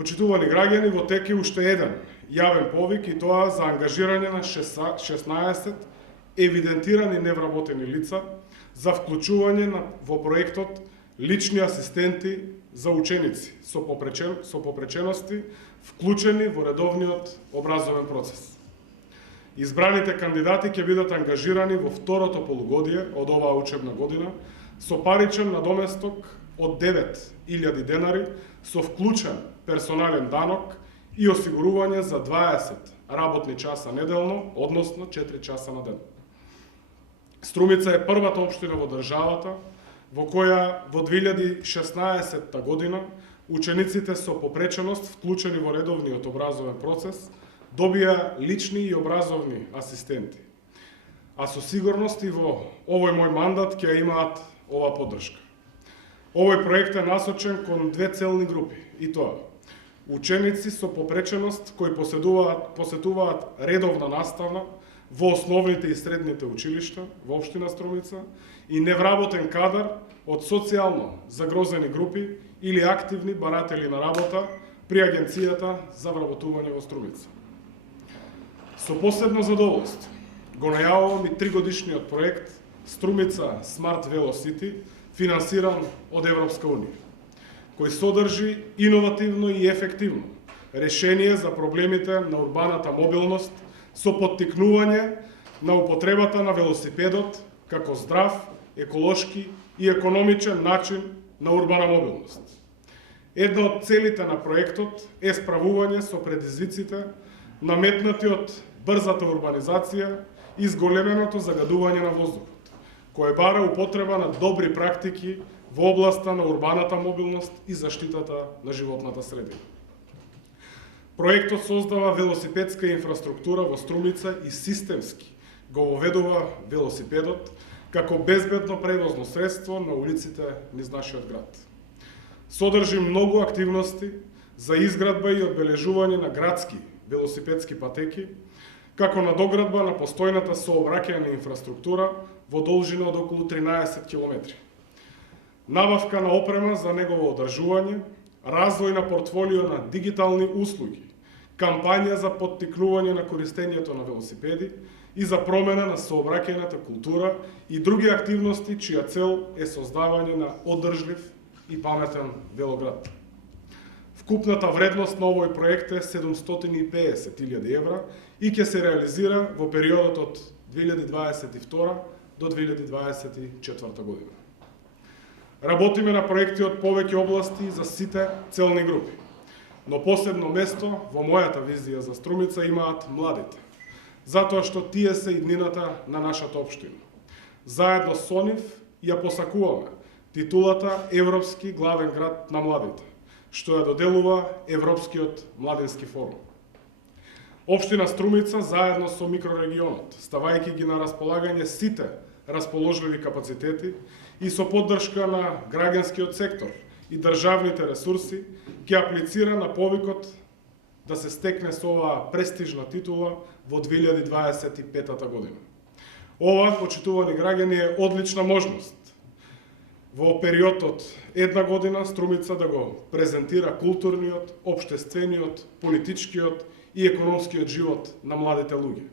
Почитувани граѓани, во тек е уште еден јавен повик и тоа за ангажирање на 16 евидентирани невработени лица за вклучување во проектот лични асистенти за ученици со попречености вклучени во редовниот образовен процес. Избраните кандидати ќе бидат ангажирани во второто полугодие од оваа учебна година со паричен надоместок од 9.000 денари со вклучен персонален данок и осигурување за 20 работни часа неделно, односно 4 часа на ден. Струмица е првата општина во државата во која во 2016 година учениците со попреченост вклучени во редовниот образовен процес добија лични и образовни асистенти. А со сигурност и во овој мој мандат ќе имаат ова поддршка. Овој проект е насочен кон две целни групи, и тоа ученици со попреченост кои посетуваат редовна настава во основните и средните училишта во општина Струмица и невработен кадар од социјално загрозени групи или активни баратели на работа при Агенцијата за вработување во Струмица. Со посебно задоволство го најавувам и 3-годишниот проект Струмица Smart Velocity, финансиран од Европска Унија, кој содржи иновативно и ефективно решение за проблемите на урбаната мобилност со поттикнување на употребата на велосипедот како здрав, еколошки и економичен начин на урбана мобилност. Една од целите на проектот е справување со предизвиците наметнати од брзата урбанизација и зголеменото загадување на воздухот, кој бара употреба на добри практики во областа на урбаната мобилност и заштитата на животната средина. Проектот создава велосипедска инфраструктура во Струмица и системски го воведува велосипедот како безбедно превозно средство на улиците низ нашиот град. Содржи многу активности за изградба и одбележување на градски велосипедски патеки, како надоградба на постојната сообраќајна инфраструктура во должина од околу 13 км. Набавка на опрема за негово одржување, развој на портфолио на дигитални услуги, кампања за поттикнување на користењето на велосипеди и за промена на сообраќајната култура и други активности чија цел е создавање на одржлив и паметен велоград. Вкупната вредност на овој проект е 750.000 евра и ќе се реализира во периодот од 2022 до 2024 година. Работиме на проекти од повеќе области за сите целни групи, но посебно место во мојата визија за Струмица имаат младите, затоа што тие се иднината на нашата општина. Заедно со нив ја посакуваме титулата Европски главен град на младите, што ја доделува Европскиот младински форум. Општина Струмица заедно со микрорегионот, ставајќи ги на располагање сите расположливи капацитети и со поддршка на граѓанскиот сектор и државните ресурси, ќе аплицира на повикот да се стекне со оваа престижна титула во 2025 година. Ова, почитувани граѓани, е одлична можност во период од една година Струмица да го презентира културниот, општествениот, политичкиот и економскиот живот на младите луѓе.